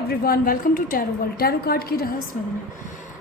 Everyone, welcome to tarot world. Tarot card की रहस्य में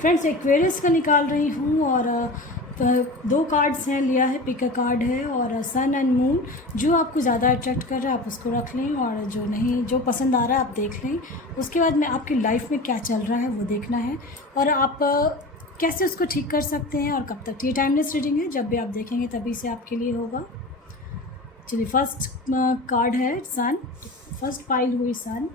फ्रेंड्स एक्वेरियस का निकाल रही हूँ और दो कार्ड्स हैं, लिया है, पिक अ कार्ड है और सन एंड मून। जो आपको ज़्यादा अट्रैक्ट कर रहा है आप उसको रख लें और जो नहीं, जो पसंद आ रहा है आप देख लें। उसके बाद में आपकी लाइफ में क्या चल रहा है वो देखना है और आप कैसे उसको ठीक कर सकते हैं और कब तक। ये टाइमलेस रीडिंग है, जब भी आप देखेंगे तभी से आपके लिए होगा। चलिए, फर्स्ट कार्ड है सन, फर्स्ट पाइल हुई सन।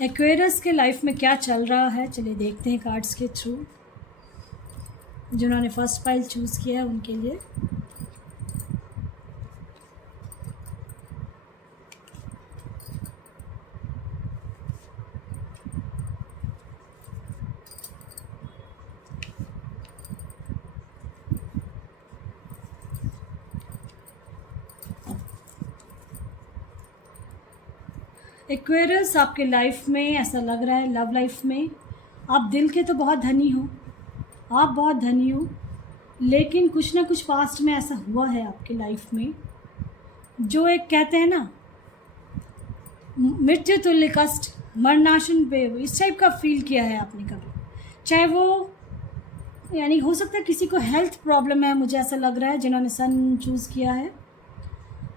एक्वेरियस के लाइफ में क्या चल रहा है, चलिए देखते हैं कार्ड्स के थ्रू। जिन्होंने फर्स्ट पाइल चूज़ किया है उनके लिए एक्वेरियस आपके लाइफ में ऐसा लग रहा है, लव लाइफ में आप दिल के तो बहुत धनी हो, आप बहुत धनी हो, लेकिन कुछ ना कुछ पास्ट में ऐसा हुआ है आपकी लाइफ में जो एक कहते हैं ना, मृत्यु तुल्य कष्ट, मरनाशन पे, इस टाइप का फील किया है आपने कभी। चाहे वो यानी हो सकता है किसी को हेल्थ प्रॉब्लम है, मुझे ऐसा लग रहा है जिन्होंने सन चूज़ किया है,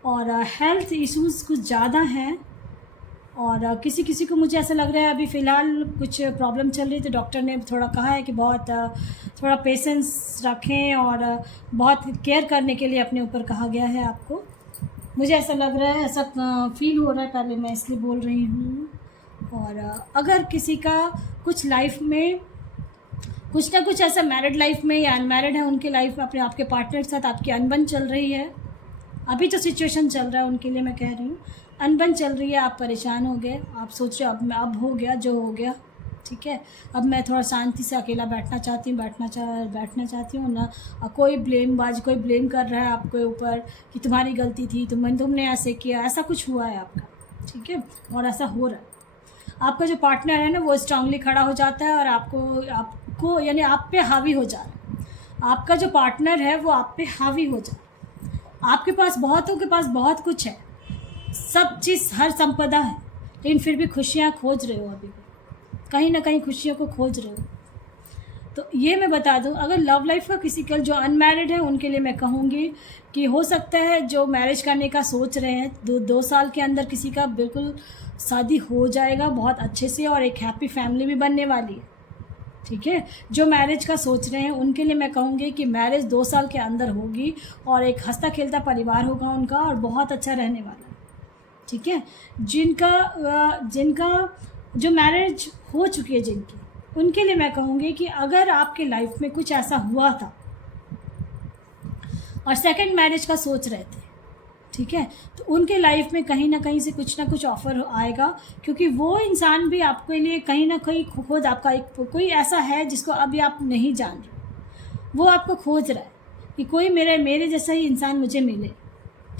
और हेल्थ इश्यूज़ कुछ ज़्यादा हैं। और किसी किसी को मुझे ऐसा लग रहा है अभी फ़िलहाल कुछ प्रॉब्लम चल रही है, तो डॉक्टर ने थोड़ा कहा है कि बहुत थोड़ा पेशेंस रखें और बहुत केयर करने के लिए अपने ऊपर कहा गया है आपको। मुझे ऐसा लग रहा है, ऐसा फील हो रहा है, पहले मैं इसलिए बोल रही हूँ। और अगर किसी का कुछ लाइफ में कुछ ना कुछ ऐसा मैरिड लाइफ में या अनमैरिड है, उनके लाइफ में अपने आपके पार्टनर के साथ आपकी अनबन चल रही है, अभी जो सिचुएशन चल रहा है उनके लिए मैं कह रही हूँ, अनबन चल रही है, आप परेशान हो गए, आप सोच रहे हो अब हो गया जो हो गया, ठीक है, अब मैं थोड़ा शांति से अकेला बैठना चाहती हूँ, बैठना चाहती हूँ ना। कोई कोई ब्लेम कर रहा है आपके ऊपर कि तुम्हारी गलती थी, तुमने ऐसे किया, ऐसा कुछ हुआ है आपका, ठीक है, और ऐसा हो रहा है। आपका जो पार्टनर है ना वो स्ट्रांगली खड़ा हो जाता है और आपको यानी आप पे हावी हो जा रहा है। आपका जो पार्टनर है वो आप पे हावी हो जा रहा है। आपके पास बहुतों के पास बहुत कुछ है, सब चीज़, हर संपदा है, लेकिन फिर भी खुशियाँ खोज रहे हो, अभी भी कहीं ना कहीं खुशियों को खोज रहे हो। तो ये मैं बता दूं, अगर लव लाइफ का किसी का जो अनमैरिड है उनके लिए मैं कहूँगी कि हो सकता है जो मैरिज करने का सोच रहे हैं, दो साल के अंदर किसी का बिल्कुल शादी हो जाएगा बहुत अच्छे से और एक हैप्पी फैमिली भी बनने वाली है, ठीक है। जो मैरिज का सोच रहे हैं उनके लिए मैं कहूँगी कि मैरिज 2 साल के अंदर होगी और एक हंसता खेलता परिवार होगा उनका और बहुत अच्छा रहने वाला है, ठीक है। जिनका जो मैरिज हो चुकी है जिनकी, उनके लिए मैं कहूँगी कि अगर आपके लाइफ में कुछ ऐसा हुआ था और सेकंड मैरिज का सोच रहे थे, ठीक है, तो उनके लाइफ में कहीं ना कहीं से कुछ ना कुछ ऑफ़र आएगा, क्योंकि वो इंसान भी आपके लिए कहीं ना कहीं खुद आपका एक कोई ऐसा है जिसको अभी आप नहीं जान रहे, वो आपको खोज रहा है कि कोई मेरे जैसा ही इंसान मुझे मिले,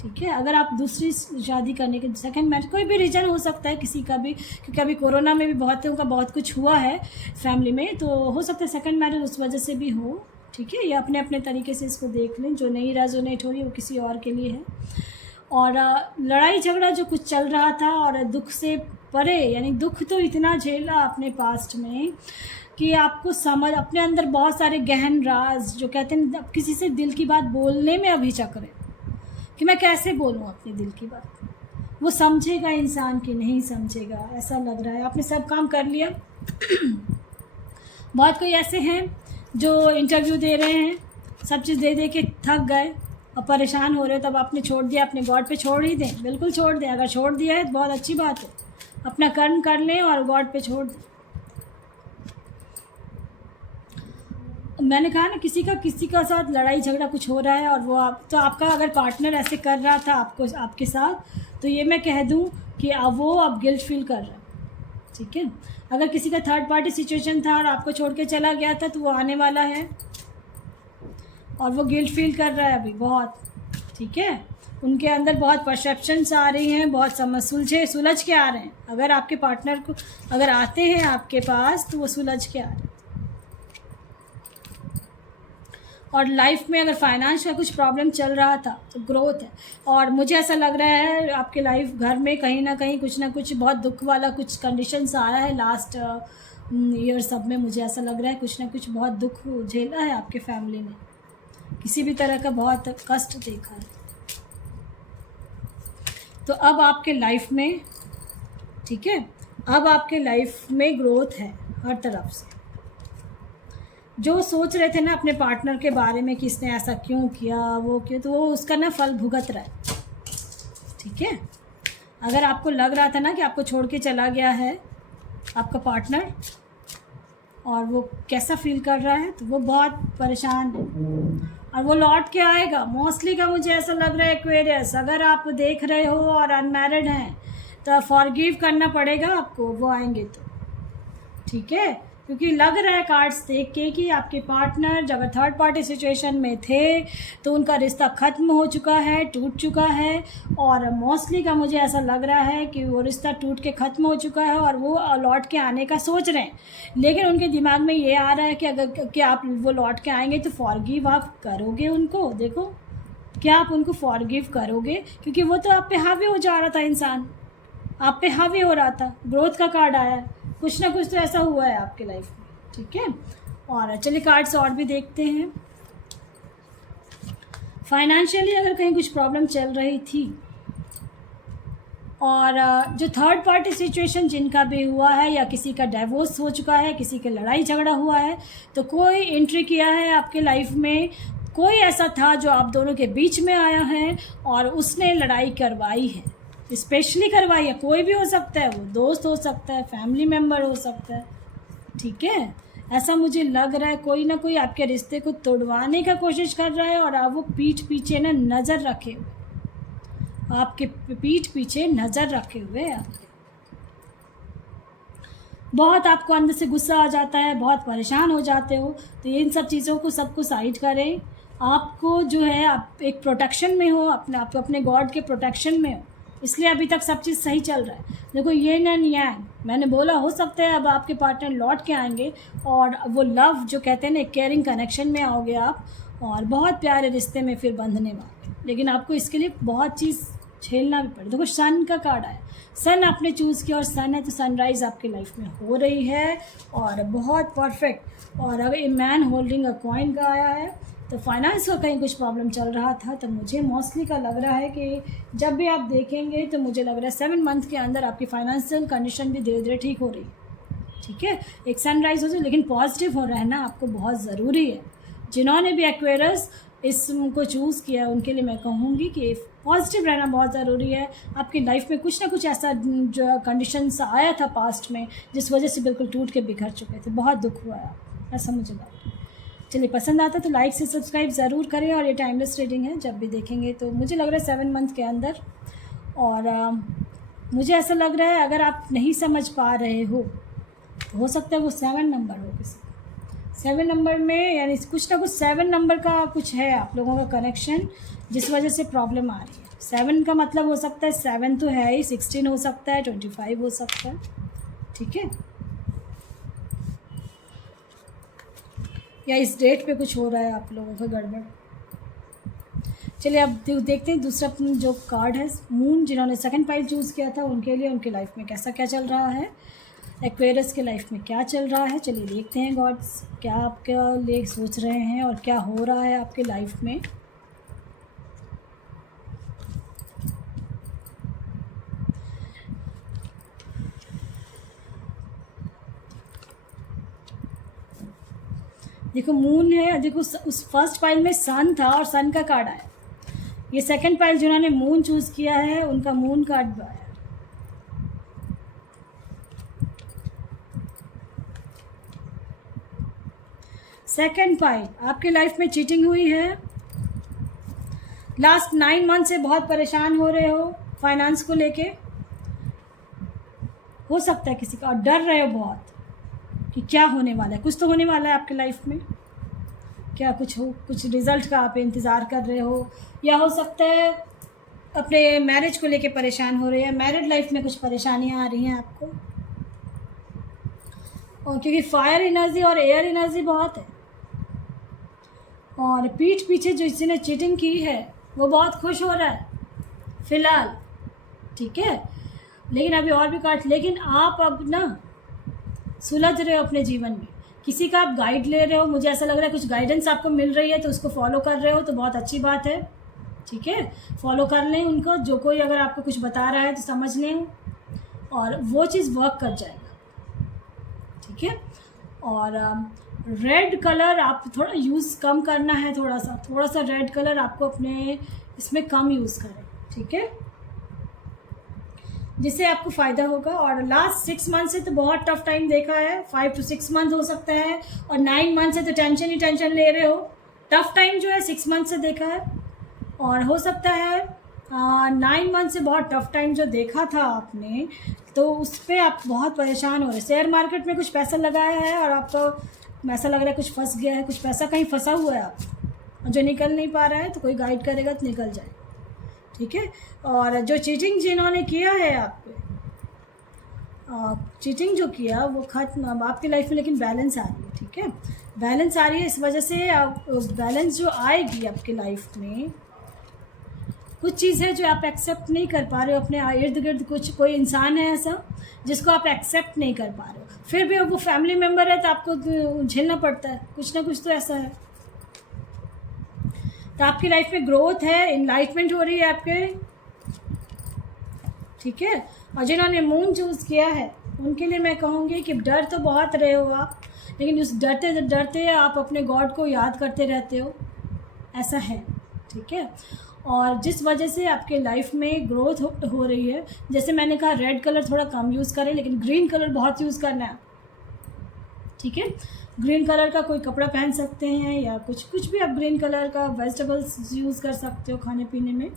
ठीक है। अगर आप दूसरी शादी करने के, सेकंड मैरिज, कोई भी रीज़न हो सकता है किसी का भी, क्योंकि अभी कोरोना में भी बहुतों का बहुत कुछ हुआ है फैमिली में, तो हो सकता है सेकंड मैरिज उस वजह से भी हो, ठीक है। ये अपने अपने तरीके से इसको देख लें, जो नहीं रेजोनेट हो रही है वो किसी और के लिए है। और लड़ाई झगड़ा जो कुछ चल रहा था और दुख से परे, यानी दुख तो इतना झेला अपने पास्ट में कि आपको समझ, अपने अंदर बहुत सारे गहन राज, जो कहते हैं अब किसी से दिल की बात बोलने में अभी चक्र है कि मैं कैसे बोलूँ अपने दिल की बात, वो समझेगा इंसान कि नहीं समझेगा, ऐसा लग रहा है। आपने सब काम कर लिया बहुत कोई ऐसे हैं जो इंटरव्यू दे रहे हैं, सब चीज़ दे दे के थक गए और परेशान हो रहे हो, तब आपने छोड़ दिया, अपने गॉड पे छोड़ ही दें, बिल्कुल छोड़ दें। अगर छोड़ दिया है तो बहुत अच्छी बात है, अपना कर्म कर लें और गॉड पे छोड़ दें। मैंने कहा ना, किसी का साथ लड़ाई झगड़ा कुछ हो रहा है और वो तो आपका अगर पार्टनर ऐसे कर रहा था आपके साथ, तो ये मैं कह दूं कि वो अब गिल्ट फील कर रहा है, ठीक है। अगर किसी का थर्ड पार्टी सिचुएशन था और आपको छोड़ के चला गया था, तो वो आने वाला है और वो गिल्ट फील कर रहा है अभी बहुत, ठीक है। उनके अंदर बहुत परसेप्शंस आ रही हैं, बहुत सुलझ के आ रहे हैं। अगर आपके पार्टनर को अगर आते हैं आपके पास तो वो सुलझ के आ रहे हैं। और लाइफ में अगर फाइनेंस का कुछ प्रॉब्लम चल रहा था तो ग्रोथ है। और मुझे ऐसा लग रहा है आपके लाइफ घर में कहीं ना कहीं कुछ ना कुछ बहुत दुख वाला कुछ कंडीशंस आया है लास्ट ईयर सब में। मुझे ऐसा लग रहा है कुछ ना कुछ बहुत दुख झेला है आपके फैमिली ने, किसी भी तरह का बहुत कष्ट देखा है। तो अब आपके लाइफ में, ठीक है, अब आपके लाइफ में ग्रोथ है हर तरफ से। जो सोच रहे थे ना अपने पार्टनर के बारे में कि इसने ऐसा क्यों किया वो क्यों, तो वो उसका ना फल भुगत रहा है। ठीक है, अगर आपको लग रहा था ना कि आपको छोड़ के चला गया है आपका पार्टनर और वो कैसा फील कर रहा है, तो वो बहुत परेशान है और वो लौट के आएगा मोस्टली का। मुझे ऐसा लग रहा है एक्वेरियस, अगर आप देख रहे हो और अनमैरिड हैं तो फॉरगिव करना पड़ेगा आपको, वो आएंगे तो। ठीक है, क्योंकि लग रहा है कार्ड्स देख के कि आपके पार्टनर जब थर्ड पार्टी सिचुएशन में थे तो उनका रिश्ता ख़त्म हो चुका है, टूट चुका है। और मोस्टली का मुझे ऐसा लग रहा है कि वो रिश्ता टूट के ख़त्म हो चुका है और वो लौट के आने का सोच रहे हैं। लेकिन उनके दिमाग में ये आ रहा है कि अगर कि आप वो लौट के आएंगे तो फॉरगिव आप करोगे उनको। देखो, क्या आप उनको फॉरगिव करोगे? क्योंकि वो तो आप पे हावी हो जा रहा था, इंसान आप पे हावी हो रहा था। ग्रोथ का कार्ड आया है, कुछ ना कुछ तो ऐसा हुआ है आपके लाइफ में। ठीक है, और चलिए कार्ड्स और भी देखते हैं। फाइनेंशियली अगर कहीं कुछ प्रॉब्लम चल रही थी और जो थर्ड पार्टी सिचुएशन जिनका भी हुआ है या किसी का डिवोर्स हो चुका है, किसी के लड़ाई झगड़ा हुआ है, तो कोई एंट्री किया है आपके लाइफ में, कोई ऐसा था जो आप दोनों के बीच में आया है और उसने लड़ाई करवाई है, स्पेशली करवाई है। कोई भी हो सकता है, वो दोस्त हो सकता है, फैमिली मेम्बर हो सकता है। ठीक है, ऐसा मुझे लग रहा है कोई ना कोई आपके रिश्ते को तोड़वाने का कोशिश कर रहा है और आप वो पीठ पीछे ना नज़र रखे हुए, आपके पीठ पीछे नज़र रखे हुए आपके। बहुत आपको अंदर से गुस्सा आ जाता है, बहुत परेशान हो जाते हो। तो इन सब चीज़ों को सबको साइड करें। आपको जो है आप एक प्रोटेक्शन में हो, आप अपने गॉड के प्रोटेक्शन में हो, इसलिए अभी तक सब चीज़ सही चल रहा है। देखो ये यांग, मैंने बोला हो सकता है अब आपके पार्टनर लौट के आएंगे और वो लव जो कहते हैं ना, केयरिंग कनेक्शन में आओगे आप और बहुत प्यारे रिश्ते में फिर बंधने वाले। लेकिन आपको इसके लिए बहुत चीज़ झेलना भी पड़े। देखो सन का कार्ड आया, सन आपने चूज़ किया और सन है तो सनराइज़ आपकी लाइफ में हो रही है और बहुत परफेक्ट। और अगर a man holding a coin का आया है तो फाइनेंस का कहीं कुछ प्रॉब्लम चल रहा था, तो मुझे मोस्टली का लग रहा है कि जब भी आप देखेंगे तो मुझे लग रहा है 7 मंथ के अंदर आपकी फाइनेंशियल कंडीशन भी धीरे धीरे ठीक हो रही है। ठीक है, एक सनराइज हो जाए, लेकिन पॉजिटिव हो रहना आपको बहुत ज़रूरी है। जिन्होंने भी एक्वेरियस इसको चूज़ किया उनके लिए मैं कहूँगी कि पॉजिटिव रहना बहुत ज़रूरी है। आपकी लाइफ में कुछ ना कुछ ऐसा जो कंडीशंस आया था पास्ट में जिस वजह से बिल्कुल टूट के बिखर चुके थे, बहुत दुख हुआ है, ऐसा मुझे लग रहा है। चलिए, पसंद आता तो लाइक से सब्सक्राइब ज़रूर करें। और ये टाइमलेस रीडिंग है, जब भी देखेंगे तो मुझे लग रहा है 7 मंथ के अंदर। और मुझे ऐसा लग रहा है अगर आप नहीं समझ पा रहे हो तो हो सकता है वो 7 नंबर हो किसी, 7 नंबर में यानी कुछ ना कुछ 7 नंबर का कुछ है आप लोगों का कनेक्शन जिस वजह से प्रॉब्लम आ रही है। 7 का मतलब हो सकता है 7 तो है ही, 16 हो सकता है, 25 हो सकता है। ठीक है, या इस डेट पे कुछ हो रहा है आप लोगों का गड़बड़। चलिए अब देखते हैं दूसरा जो कार्ड है, मून। जिन्होंने सेकंड पाइल चूज़ किया था उनके लिए उनके लाइफ में कैसा क्या चल रहा है, एक्वेरियस के लाइफ में क्या चल रहा है। चलिए देखते हैं गॉड्स क्या आपके लिए सोच रहे हैं और क्या हो रहा है आपके लाइफ में। देखो मून है, देखो उस फर्स्ट पाइल में सन था और सन का कार्ड आया। ये सेकंड पाइल जिन्होंने मून चूज़ किया है उनका मून कार्ड आया। सेकंड पाइल, आपके लाइफ में चीटिंग हुई है, लास्ट 9 मंथ से बहुत परेशान हो रहे हो फाइनेंस को लेके, हो सकता है किसी का, और डर रहे हो बहुत कि क्या होने वाला है। कुछ तो होने वाला है आपके लाइफ में, क्या कुछ हो, कुछ रिजल्ट का आप इंतज़ार कर रहे हो। या हो सकता है अपने मैरिज को लेके परेशान हो रहे हैं, मैरिड लाइफ में कुछ परेशानियां आ रही हैं आपको, और क्योंकि फायर एनर्जी और एयर एनर्जी बहुत है। और पीठ पीछे जो किसी ने चीटिंग की है वो बहुत खुश हो रहा है फ़िलहाल, ठीक है। लेकिन अभी और भी काट, लेकिन आप अब ना सुलझ रहे हो अपने जीवन में, किसी का आप गाइड ले रहे हो, मुझे ऐसा लग रहा है कुछ गाइडेंस आपको मिल रही है तो उसको फॉलो कर रहे हो, तो बहुत अच्छी बात है, ठीक है। फॉलो कर लें उनको, जो कोई अगर आपको कुछ बता रहा है तो समझ लें और वो चीज़ वर्क कर जाएगा, ठीक है। और रेड कलर आप थोड़ा यूज़ कम करना है, थोड़ा सा रेड कलर आपको अपने इसमें कम यूज़ करें, ठीक है, जिससे आपको फ़ायदा होगा। और लास्ट 6 मंथ से तो बहुत टफ टाइम देखा है, 5 to 6 मंथ हो सकता है, और 9 मंथ से तो टेंशन ही टेंशन ले रहे हो। टफ टाइम जो है 6 मंथ से देखा है, और हो सकता है 9 मंथ से बहुत टफ टाइम जो देखा था आपने, तो उस पर आप बहुत परेशान हो रहे। शेयर मार्केट में कुछ पैसा लगाया है और आपको ऐसा लग रहा है कुछ फंस गया है, कुछ पैसा कहीं फंसा हुआ है आप, जो निकल नहीं पा रहा है, तो कोई गाइड करेगा तो निकल जाए, ठीक है। और जो चीटिंग जिन्होंने किया है आप पे, चीटिंग जो किया वो खत्म अब आपकी लाइफ में, लेकिन बैलेंस आ रही है, ठीक है, बैलेंस आ रही है। इस वजह से बैलेंस जो आएगी आपकी लाइफ में, कुछ चीज़ें जो आप एक्सेप्ट नहीं कर पा रहे हो अपने इर्द गिर्द, कुछ कोई इंसान है ऐसा जिसको आप एक्सेप्ट नहीं कर पा रहे हो, फिर भी वो फैमिली मेम्बर है तो आपको झेलना पड़ता है, कुछ ना कुछ तो ऐसा है। तो आपकी लाइफ में ग्रोथ है, इनलाइटमेंट हो रही है आपके, ठीक है। और जिन्होंने मून चूज़ किया है उनके लिए मैं कहूँगी कि डर तो बहुत रहे हो आप, लेकिन उस डरते डरते आप अपने गॉड को याद करते रहते हो, ऐसा है, ठीक है। और जिस वजह से आपके लाइफ में ग्रोथ हो रही है, जैसे मैंने कहा रेड कलर थोड़ा कम यूज़ करें, लेकिन ग्रीन कलर बहुत यूज़ करना है, ठीक है। ग्रीन कलर का कोई कपड़ा पहन सकते हैं, या कुछ भी आप ग्रीन कलर का वेजिटेबल्स यूज़ कर सकते हो खाने पीने में।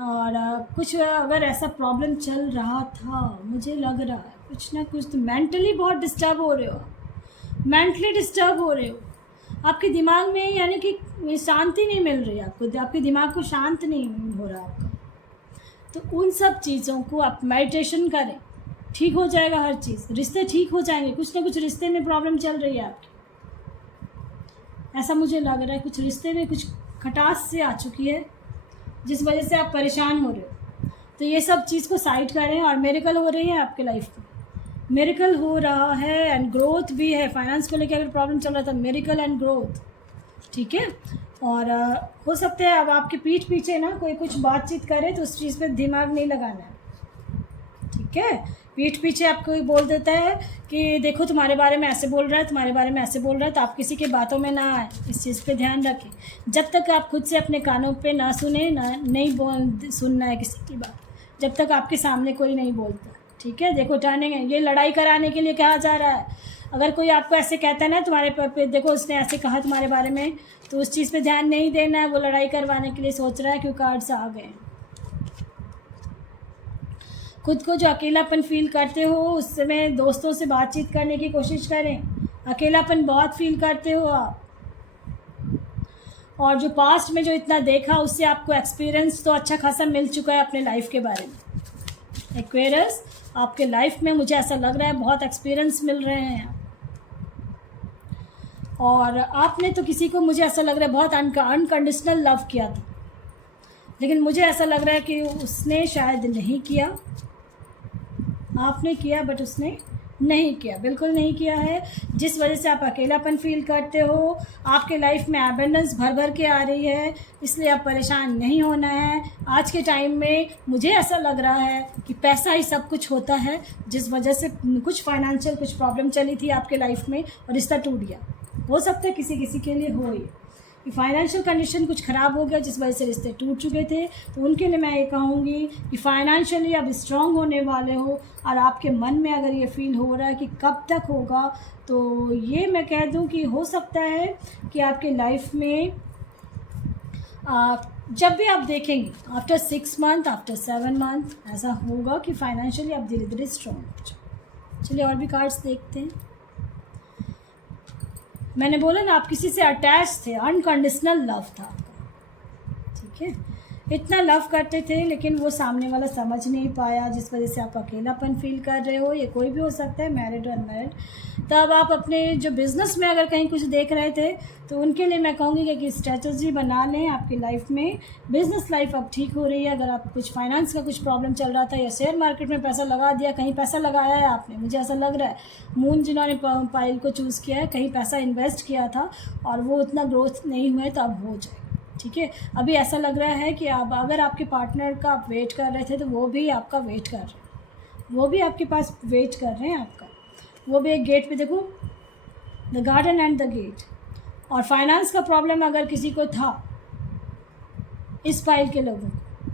और कुछ अगर ऐसा प्रॉब्लम चल रहा था, मुझे लग रहा है कुछ ना कुछ, तो मेंटली बहुत डिस्टर्ब हो रहे हो, मेंटली डिस्टर्ब हो रहे हो, आपके दिमाग में यानी कि शांति नहीं मिल रही आपको, आपके दिमाग को शांत नहीं हो रहा आपका। तो उन सब चीज़ों को आप मेडिटेशन करें, ठीक हो जाएगा हर चीज़, रिश्ते ठीक हो जाएंगे। कुछ ना कुछ रिश्ते में प्रॉब्लम चल रही है आपकी, ऐसा मुझे लग रहा है, कुछ रिश्ते में कुछ खटास से आ चुकी है जिस वजह से आप परेशान हो रहे हो। तो ये सब चीज़ को साइड करें, और मेरेकल हो रही है आपके लाइफ में, मेरेकल हो रहा है, एंड ग्रोथ भी है। फाइनेंस को लेकर अगर प्रॉब्लम चल रहा था, मेरेकल एंड ग्रोथ, ठीक है। और हो सकता है अब आपके पीठ पीछे ना कोई कुछ बातचीत करे तो उस चीज़ पे दिमाग नहीं लगाना है, ठीक है। पीठ पीछे आपको कोई बोल देता है कि देखो तुम्हारे बारे में ऐसे बोल रहा है, तुम्हारे बारे में ऐसे बोल रहा है, तो आप किसी की बातों में ना आए, इस चीज़ पे ध्यान रखें। जब तक आप खुद से अपने कानों पे ना सुने, ना नहीं सुनना है किसी की बात, जब तक आपके सामने कोई नहीं बोलता, ठीक है। देखो टर्निंग है, ये लड़ाई कराने के लिए कहा जा रहा है। अगर कोई आपको ऐसे कहता है ना तुम्हारे पे देखो उसने ऐसे कहा तुम्हारे बारे में, तो उस चीज़ पे ध्यान नहीं देना है, वो लड़ाई करवाने के लिए सोच रहा है, क्योंकि कार्ड्स आ गए। खुद को जो अकेलापन फील करते हो उस समय दोस्तों से बातचीत करने की कोशिश करें, अकेलापन बहुत फील करते हो आप, और जो पास्ट में जो इतना देखा उससे आपको एक्सपीरियंस तो अच्छा खासा मिल चुका है अपने लाइफ के बारे में। एक्वेरियस, आपके लाइफ में मुझे ऐसा लग रहा है बहुत एक्सपीरियंस मिल रहे हैं, और आपने तो किसी को मुझे ऐसा लग रहा है बहुत अनकंडीशनल लव किया था, लेकिन मुझे ऐसा लग रहा है कि उसने शायद नहीं किया, आपने किया बट उसने नहीं किया, बिल्कुल नहीं किया है, जिस वजह से आप अकेलापन फील करते हो। आपके लाइफ में एबंडेंस भर भर के आ रही है, इसलिए आप परेशान नहीं होना है। आज के टाइम में मुझे ऐसा लग रहा है कि पैसा ही सब कुछ होता है, जिस वजह से कुछ फाइनेंशियल कुछ प्रॉब्लम चली थी आपके लाइफ में और रिश्ता टूट गया। हो सकता है किसी किसी के लिए हो ही कि फाइनेंशियल कंडीशन कुछ ख़राब हो गया जिस वजह से रिश्ते टूट चुके थे। तो उनके लिए मैं ये कहूँगी कि फाइनेंशियली आप स्ट्रांग होने वाले हो, और आपके मन में अगर ये फील हो रहा है कि कब तक होगा, तो ये मैं कह दूँ कि हो सकता है कि आपके लाइफ में जब भी आप देखेंगे आफ्टर 6 मंथ, आफ्टर 7 मंथ, ऐसा होगा कि फाइनेंशियली आप धीरे धीरे स्ट्रांग हो जाओ। चलिए और भी कार्ड्स देखते हैं। मैंने बोला ना आप किसी से अटैच थे, अनकंडीशनल लव था आपका, ठीक है। इतना लव करते थे लेकिन वो सामने वाला समझ नहीं पाया, जिस वजह से आप अकेलापन फील कर रहे हो। ये कोई भी हो सकता है, मैरिड और अनमैरिड। तब आप अपने जो बिज़नेस में अगर कहीं कुछ देख रहे थे तो उनके लिए मैं कहूँगी कि स्ट्रेटजी बना लें आपकी लाइफ में। बिज़नेस लाइफ अब ठीक हो रही है। अगर आप कुछ फाइनेंस का कुछ प्रॉब्लम चल रहा था या शेयर मार्केट में पैसा लगा दिया, कहीं पैसा लगाया है आपने, मुझे ऐसा लग रहा है मून जिन्होंने पायल को चूज़ किया है, कहीं पैसा इन्वेस्ट किया था और वो उतना ग्रोथ नहीं हुआ है, तो अब हो जाए। ठीक है, अभी ऐसा लग रहा है कि अब अगर आपके पार्टनर का आप वेट कर रहे थे तो वो भी आपका वेट कर रहे हैं, वो भी आपके पास वेट कर रहे हैं आपका। वो भी एक गेट पे देखो, the garden and the gate. और फाइनेंस का प्रॉब्लम अगर किसी को था इस पाइल के लोगों को,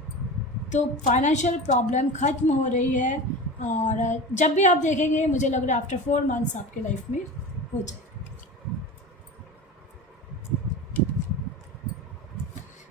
तो फाइनेंशियल प्रॉब्लम ख़त्म हो रही है। और जब भी आप देखेंगे मुझे लग रहा है आफ्टर 4 मंथ्स आपके लाइफ में हो जाए।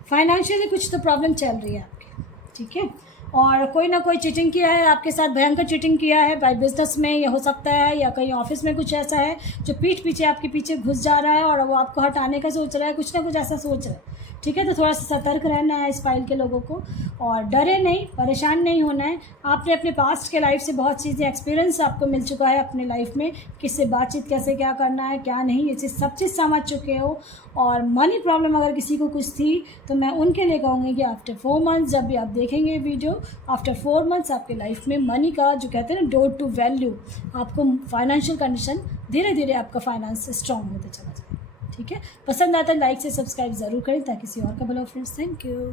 फाइनेंशियली कुछ तो प्रॉब्लम चल रही है आपकी, ठीक है। और कोई ना कोई चीटिंग किया है आपके साथ, भयंकर चीटिंग किया है, बाई बिजनेस में ये हो सकता है, या कहीं ऑफिस में कुछ ऐसा है जो पीठ पीछे आपके पीछे घुस जा रहा है और वो आपको हटाने का सोच रहा है, कुछ ना कुछ ऐसा सोच रहा है। ठीक है, तो थोड़ा सा सतर्क रहना है इस फाइल के लोगों को, और डरे नहीं, परेशान नहीं होना है। आपने अपने पास्ट के लाइफ से बहुत चीज़ें एक्सपीरियंस आपको मिल चुका है अपने लाइफ में, किससे बातचीत कैसे क्या करना है क्या नहीं, ये चीज़ सब चीज़ समझ चुके हो। और मनी प्रॉब्लम अगर किसी को कुछ थी तो मैं उनके लिए कहूँगी कि आफ्टर 4 मंथ्स जब भी आप देखेंगे वीडियो, आफ्टर 4 मंथ्स आपके लाइफ में मनी का जो कहते हैं ना डोर टू वैल्यू, आपको फाइनेंशियल कंडीशन धीरे धीरे आपका फाइनेंस स्ट्रॉन्ग होते चला जाए। ठीक है, पसंद आता है लाइक से सब्सक्राइब ज़रूर करें ताकि किसी और का भला हो फ्रेंड्स। Thank you.